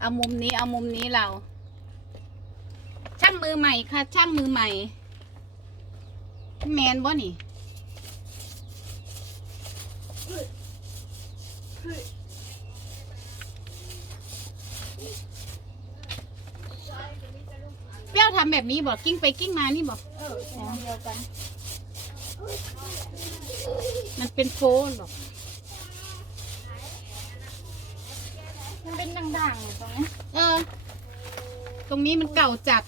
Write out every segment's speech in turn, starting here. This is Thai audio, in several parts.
เอามุมนี้เอามุมนี้เรา ช่างมือใหม่ค่ะ ช่างมือใหม่ แมนบ่นี่เปรี้ยวทำแบบนี้บอกกิ้งไปกิ้งมานี่บอกเออทางเดียวกัน มันเป็นโฟนบอก มันเป็นด่างๆอยู่ตรงนี้ เออ ตรงนี้มันเก่าจัด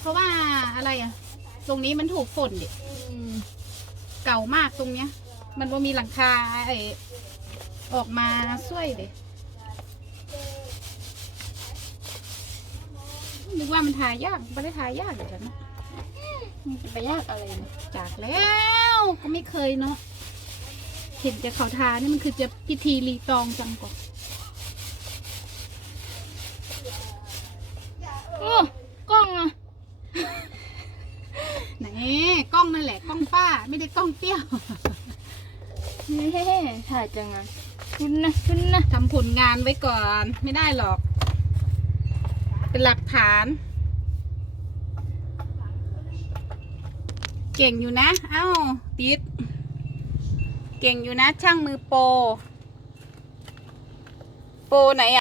เพราะว่าอะไรอะ ตรงนี้มันถูกฝนดิอืมเก่ามากตรงเนี้ย มันว่ามีหลังคาไอออกมาช่วยเด็นึกว่ามันทายากไม่ได้ทายากอย่างนั้นนะมันจะไปยากอะไรนะจากแล้วก็ไม่เคยเนาะเห็นจะเขาทานี่มันคือจะพิธีรีตองจังกว่า โอ้กล้องอะไหนกล้องนั่นแหละกล้องป้า ไม่ได้กล้องเปรี้ยวเฮ้ถ่ายจังอะคุณนะคุณนะทำผลงานไว้ก่อน ไม่ได้หรอก เป็นหลักฐาน เก่งอยู่นะ เอ้าติด เก่งอยู่นะ ช่างมือโปรโปรไหนอะ